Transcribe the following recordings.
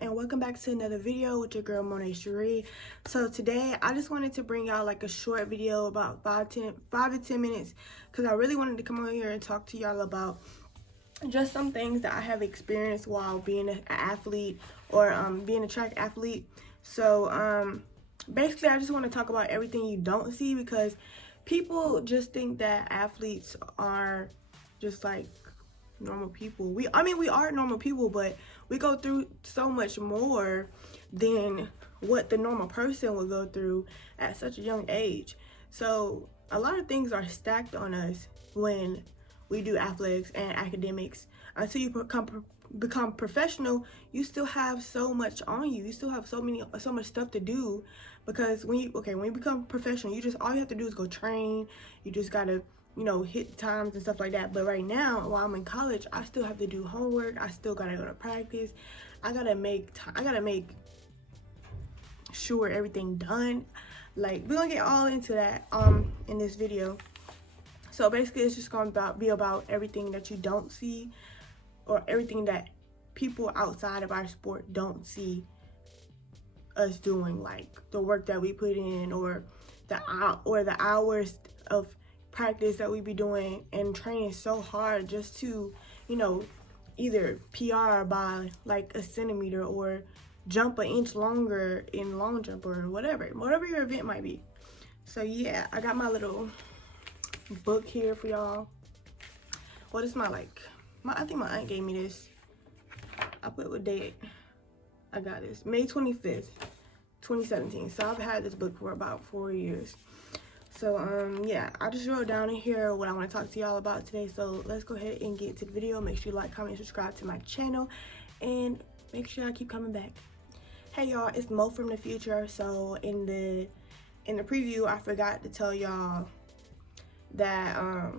and welcome back to another video with your girl Monet Cherie. So today I just wanted to bring out like a short video about 5 to 10 minutes because I really wanted to come on here and talk to y'all about just some things that I have experienced while being an athlete or being a track athlete. So basically I just want to talk about everything you don't see, because people just think that athletes are just like normal people. We are normal people, but we go through so much more than what the normal person would go through at such a young age. So a lot of things are stacked on us when we do athletics and academics. Until you become professional, you still have so much on you. You still have so much stuff to do, because when you become professional, all you have to do is go train. You just gotta hit times and stuff like that. But right now, while I'm in college, I still have to do homework. I still gotta go to practice. I gotta make sure everything done. Like, we're gonna get all into that in this video. So basically, it's just gonna be about everything that you don't see, or everything that people outside of our sport don't see us doing, like the work that we put in, or the hours of practice that we be doing and training so hard just to either PR by like a centimeter or jump an inch longer in long jump, or whatever your event might be. So yeah, I got my little book here for y'all. Well, this is I think my aunt gave me this. I put what date I got this: May 25th 2017. So I've had this book for about 4 years. So yeah, I just wrote down in here what I want to talk to y'all about today. So let's go ahead and get to the video. Make sure you like, comment, subscribe to my channel, and make sure I keep coming back. Hey y'all, it's Mo from the future. So in the preview, I forgot to tell y'all that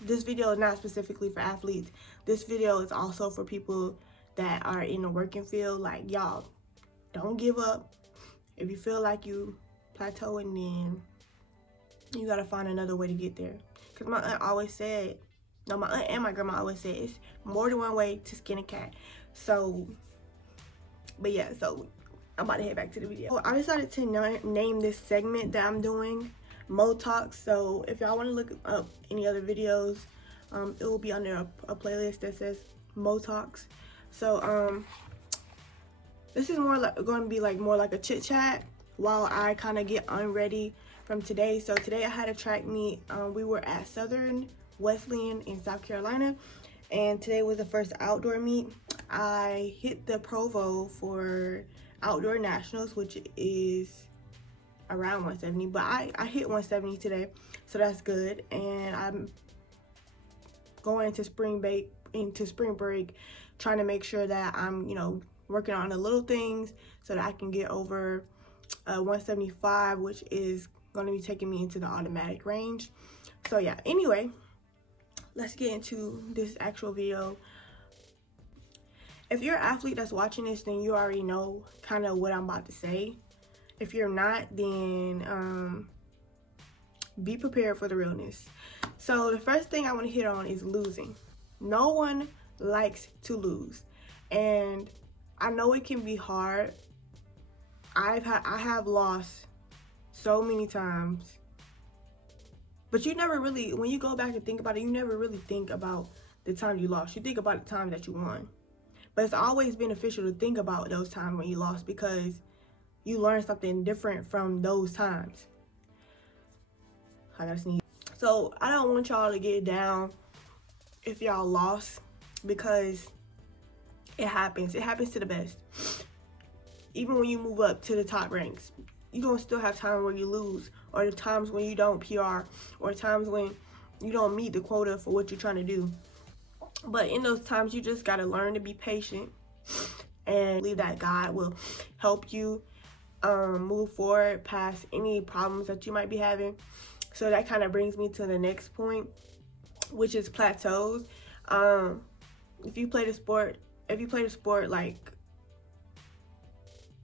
this video is not specifically for athletes. This video is also for people that are in the working field. Like, y'all, don't give up. If you feel like you plateauing, then you gotta find another way to get there. Because my aunt always said, my aunt and my grandma always said, it's more than one way to skin a cat. So, but yeah, so I'm about to head back to the video. I decided to name this segment that I'm doing Mo Talks. So if y'all want to look up any other videos, it will be under a playlist that says Mo Talks. So this is going to be more like a chit chat while I kind of get unready from today. So today I had a track meet. We were at Southern Wesleyan in South Carolina, and today was the first outdoor meet. I hit the Provo for outdoor nationals, which is around 170, but I hit 170 today, so that's good. And I'm going into spring break trying to make sure that I'm working on the little things so that I can get over 175, which is going to be taking me into the automatic range. So yeah, anyway, let's get into this actual video. If you're an athlete that's watching this, then you already know kind of what I'm about to say. If you're not, then be prepared for the realness. So the first thing I want to hit on is losing. No one likes to lose, and I know it can be hard. I have lost so many times, but you never really, when you go back and think about it, you never really think about the time you lost. You think about the time that you won. But it's always beneficial to think about those times when you lost, because you learn something different from those times. I gotta sneeze. So I don't want y'all to get down if y'all lost, because it happens. It happens to the best. Even when you move up to the top ranks, you're gonna still have times where you lose, or the times when you don't PR, or times when you don't meet the quota for what you're trying to do. But in those times, you just gotta learn to be patient and believe that God will help you move forward past any problems that you might be having. So that kind of brings me to the next point, which is plateaus. If you play the sport like,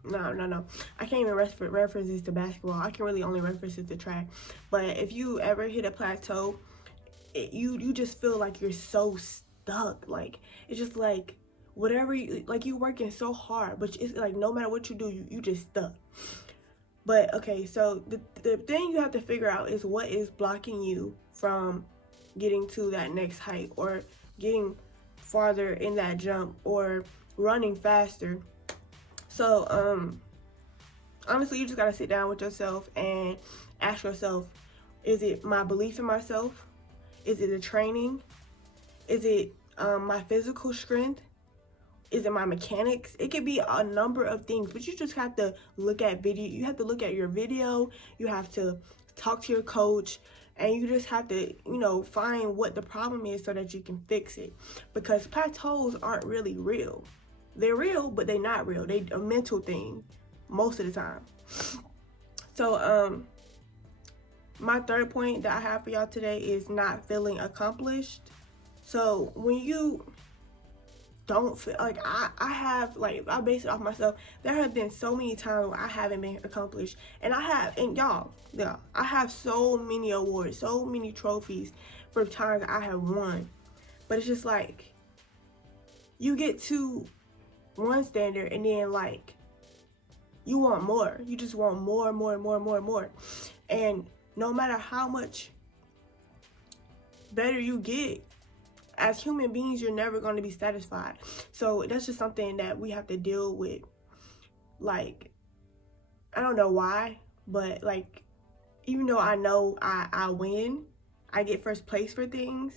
no, I can't even reference this to basketball. I can really only reference it to track. But if you ever hit a plateau, you just feel like you're so stuck. Like, it's just like, whatever you, like, you working so hard, but it's like no matter what you do, you just stuck. But okay, so the thing you have to figure out is what is blocking you from getting to that next height, or getting farther in that jump, or running faster. So honestly, you just gotta sit down with yourself and ask yourself, is it my belief in myself? Is it the training? Is it my physical strength? Is it my mechanics? It could be a number of things, but you just have to look at video. You have to look at your video. You have to talk to your coach, and you just have to, you know, find what the problem is so that you can fix it. Because plateaus aren't really real. They're real, but they're not real. They're a mental thing most of the time. So my third point that I have for y'all today is not feeling accomplished. So when you don't feel like, I have, like, I base it off myself. There have been so many times where I haven't been accomplished, and y'all, I have so many awards, so many trophies for times I have won. But it's just like, you get to one standard, and then like, you want more. You just want more. And no matter how much better you get, as human beings, you're never going to be satisfied. So that's just something that we have to deal with. Like, I don't know why, but like, even though I know I win, I get first place for things,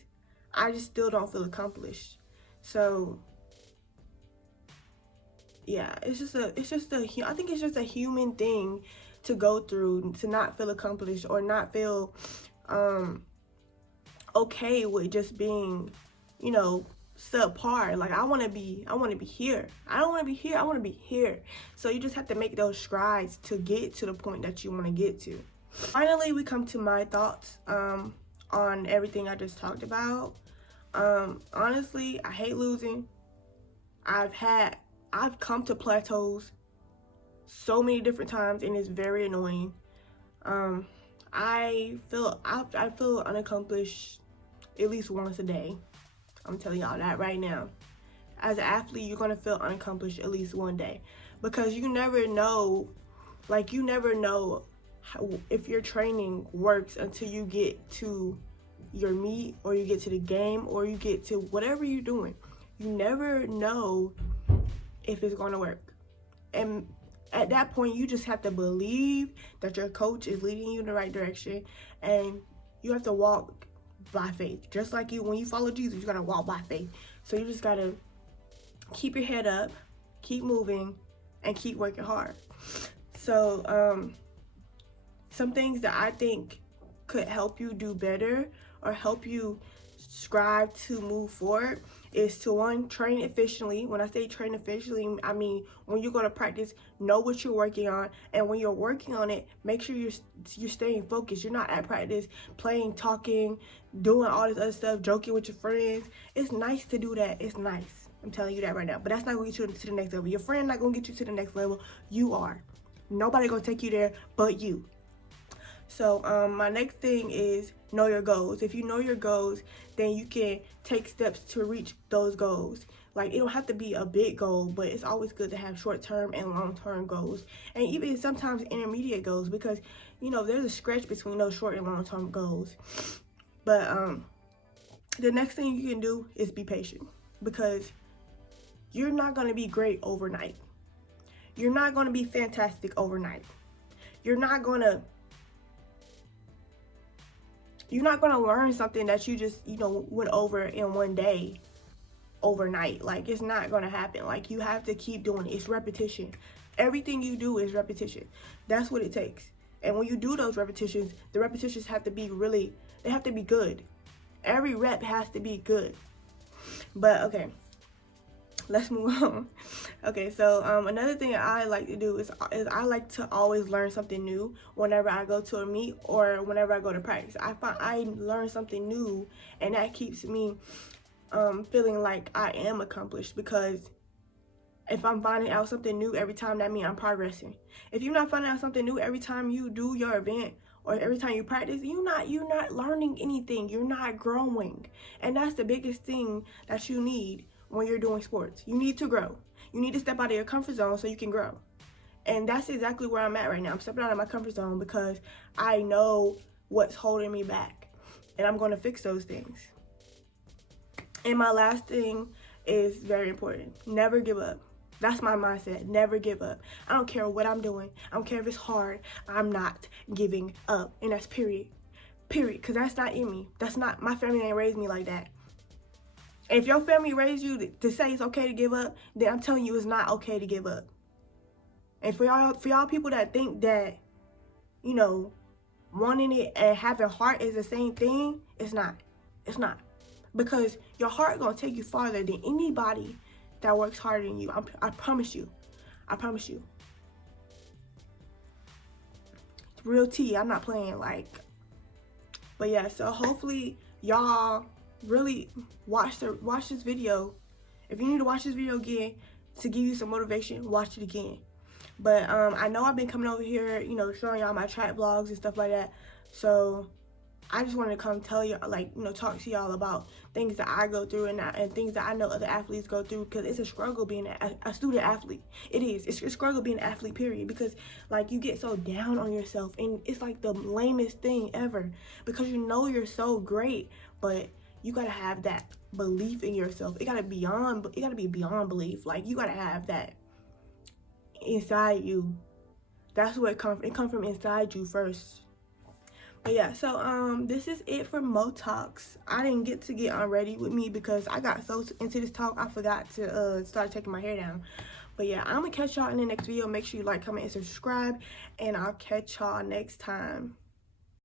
I just still don't feel accomplished. So yeah, I think it's just a human thing to go through, to not feel accomplished, or not feel okay with just being, you know, subpar. Like, I want to be here. I don't want to be here. I want to be here. So you just have to make those strides to get to the point that you want to get to. Finally, we come to my thoughts on everything I just talked about. Honestly, I hate losing. I've come to plateaus so many different times, and it's very annoying. I feel unaccomplished at least once a day. I'm telling y'all that right now. As an athlete, you're gonna feel unaccomplished at least one day, because you never know, like, you never know if your training works until you get to your meet, or you get to the game, or you get to whatever you're doing. You never know if it's gonna work. And at that point, you just have to believe that your coach is leading you in the right direction, and you have to walk by faith. Just like when you follow Jesus, you gotta walk by faith. So you just gotta keep your head up, keep moving, and keep working hard. So some things that I think could help you do better, or help you strive to move forward, is to, one, train efficiently. When I say train efficiently, I mean when you go to practice, know what you're working on, and when you're working on it, make sure you're staying focused. You're not at practice playing, talking, doing all this other stuff, joking with your friends. It's nice to do that. It's nice. I'm telling you that right now. But that's not gonna get you to the next level. Your friend not gonna get you to the next level. You are. Nobody gonna take you there but you. So my next thing is know your goals. If you know your goals, then you can take steps to reach those goals. Like, it don't have to be a big goal, but it's always good to have short-term and long-term goals, and even sometimes intermediate goals, because, you know, there's a stretch between those short and long-term goals. But the next thing you can do is be patient, because you're not going to be great overnight. You're not going to be fantastic overnight. You're not going to learn something that you just, you know, went over in one day overnight. Like, it's not going to happen. Like, you have to keep doing it. It's repetition. Everything you do is repetition. That's what it takes. And when you do those repetitions, the repetitions have to be they have to be good. Every rep has to be good. But okay, let's move on. Okay, so another thing I like to do is I like to always learn something new whenever I go to a meet, or whenever I go to practice. I find I learn something new, and that keeps me feeling like I am accomplished, because if I'm finding out something new every time, that means I'm progressing. If you're not finding out something new every time you do your event, or every time you practice, you're not learning anything. You're not growing. And that's the biggest thing that you need when you're doing sports. You need to grow. You need to step out of your comfort zone so you can grow. And that's exactly where I'm at right now. I'm stepping out of my comfort zone because I know what's holding me back. And I'm going to fix those things. And my last thing is very important. Never give up. That's my mindset. Never give up. I don't care what I'm doing. I don't care if it's hard. I'm not giving up. And that's period. Period. Because that's not in me. That's not, my family ain't raised me like that. And if your family raised you to say it's okay to give up, then I'm telling you it's not okay to give up. And for y'all people that think that, you know, wanting it and having heart is the same thing, it's not. It's not. Because your heart gonna take you farther than anybody that works harder than you. I promise you. I promise you. It's real tea. I'm not playing, like. But yeah, so hopefully y'all really watch this video. If you need to watch this video again to give you some motivation, watch it again. But I know I've been coming over here, you know, showing y'all my track vlogs and stuff like that. So I just wanted to come tell you, like, you know, talk to y'all about things that I go through and things that I know other athletes go through, because it's a struggle being a student athlete. It is. It's a struggle being an athlete, period, because, like, you get so down on yourself, and it's, like, the lamest thing ever, because you know you're so great, but you got to have that belief in yourself. It got to be beyond belief. Like, you got to have that inside you. That's where it comes from. It comes from inside you first. But yeah, so this is it for Mo Talks. I didn't get ready with me because I got so into this talk I forgot to start taking my hair down. But yeah, I'm gonna catch y'all in the next video. Make sure you like, comment, and subscribe, and I'll catch y'all next time.